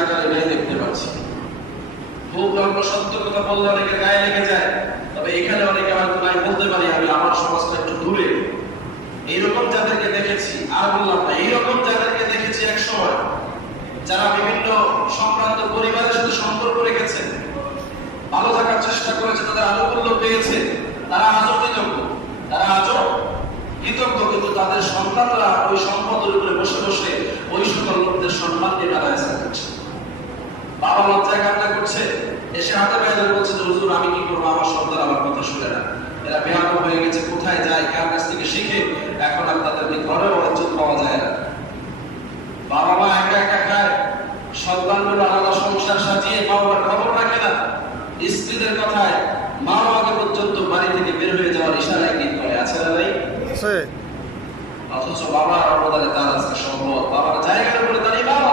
তাকালে মেয়ে দেখতে পাচ্ছি। খুব অল্প সত্য কথা বললে অনেকে গায়ে লেগে যায়, তবে এখানে অনেকে হয়তো নাই বলতে পারি আমি আমার সমাজটা একটু দূরে। এইরকম যাদেরকে দেখেছি, আর বললাম না, এইরকম যাদেরকে দেখেছি এক সময়, যারা বিভিন্ন সম্ভ্রান্ত পরিবারের সাথে সম্পর্ক রেখেছে, ভালো থাকার চেষ্টা করেছে, তাদের আনুকূল্য পেয়েছে, তারা আজও কৃতজ্ঞ, তারা আজও কৃতজ্ঞ, কিন্তু তাদের সন্তানরা ওই সম্পদের উপরে বসে বসে ওই সকল লোকদের সম্মানকে বেড়ায় করছে। বাবা লজ্জায় কান্না করছে, এসে হাতে বাইরে বলছে যে হুজুর আমি কি করবো, আমার সন্তান আমার কথা শুনে না, এরা বেয়াদব হয়ে গেছে, কোথায় যায়, কার কাছ থেকে শিখে, এখন আর তাদেরকে ঘরেও ইজ্জত পাওয়া যায় না। বাবা মা একা একা খায়, সন্তানগুলো আলাদা সংসার সাজিয়ে বাবার খবর রাখে না, স্ত্রীদের কথায় মা বাবাকে পর্যন্ত বাড়ি থেকে বের হয়ে যাওয়ার ইশারায় গীত করে, আছে না নাই? অথচ বাবার অবদানে তার আজকে সম্ভব, বাবার জায়গাটা করে দাঁড়িয়ে বাবা